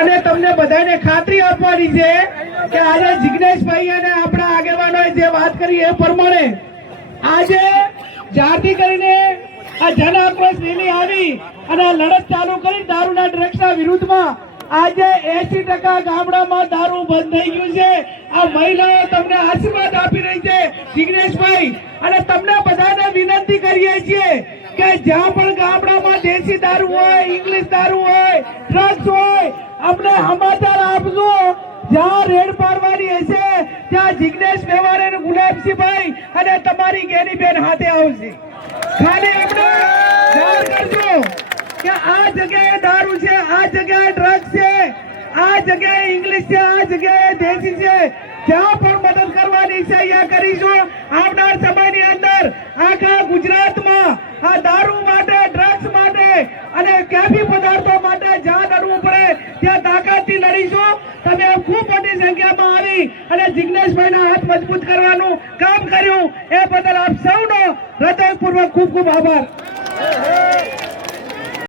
અને તમને બધાને ખાતરી આપવાની છે કે આજે જિગ્નેશભાઈ અને આપણા આગેવાનોએ જે વાત કરી એ પ્રમાણે આજે જ્યારથી કરીને આ જન આક્રોશ રેલી આવી અને લડત ચાલુ કરી દારૂના ડ્રગ્સના વિરુદ્ધમાં આજે 80% ગામડામાં દારૂ બંધ થઈ ગયું છે। આ મહિલાઓ તમને આશીર્વાદ આપી રહી છે જિગ્નેશભાઈ, અને તમને બધાને વિનંતી કરીએ છીએ કે જ્યાં પણ ગામડામાં દેશી દારૂ હોય, ઇંગ્લિશ દારૂ હોય, ડ્રગ્સ હોય, અમને સમાચાર આપજો। જ્યાં રેડ પાડવાની હશે ત્યાં જિગ્નેશ મેવાડ અને ગુલાબસિંહભાઈ અને તમારી ગેનીબેન હાથે આવશે। ખાલી અમને જાણ કરજો કે આ જગ્યાએ દારૂ છે, આ જગ્યાએ ડ્રગ્સ છે, આ જગ્યાએ ઇંગ્લિશ છે, આ જગ્યાએ દેશી છે, જ્યાં પણ મદદ કરવાની છે અહીંયા કરીશું। આવનાર સમયની અંદર આખા ગુજરાતમાં આ દારૂ માટે, ડ્રગ્સ માટે અને કેફી પદાર્થો માટે જ્યાં લડવું પડે ત્યાં તાકાતથી લડીશું। તમે ખૂબ મોટી સંખ્યામાં આવી અને જિગ્નેશભાઈના હાથ મજબૂત કરવાનું કામ કર્યું એ બદલ આપ સૌનો હૃદયપૂર્વક ખૂબ ખૂબ આભાર।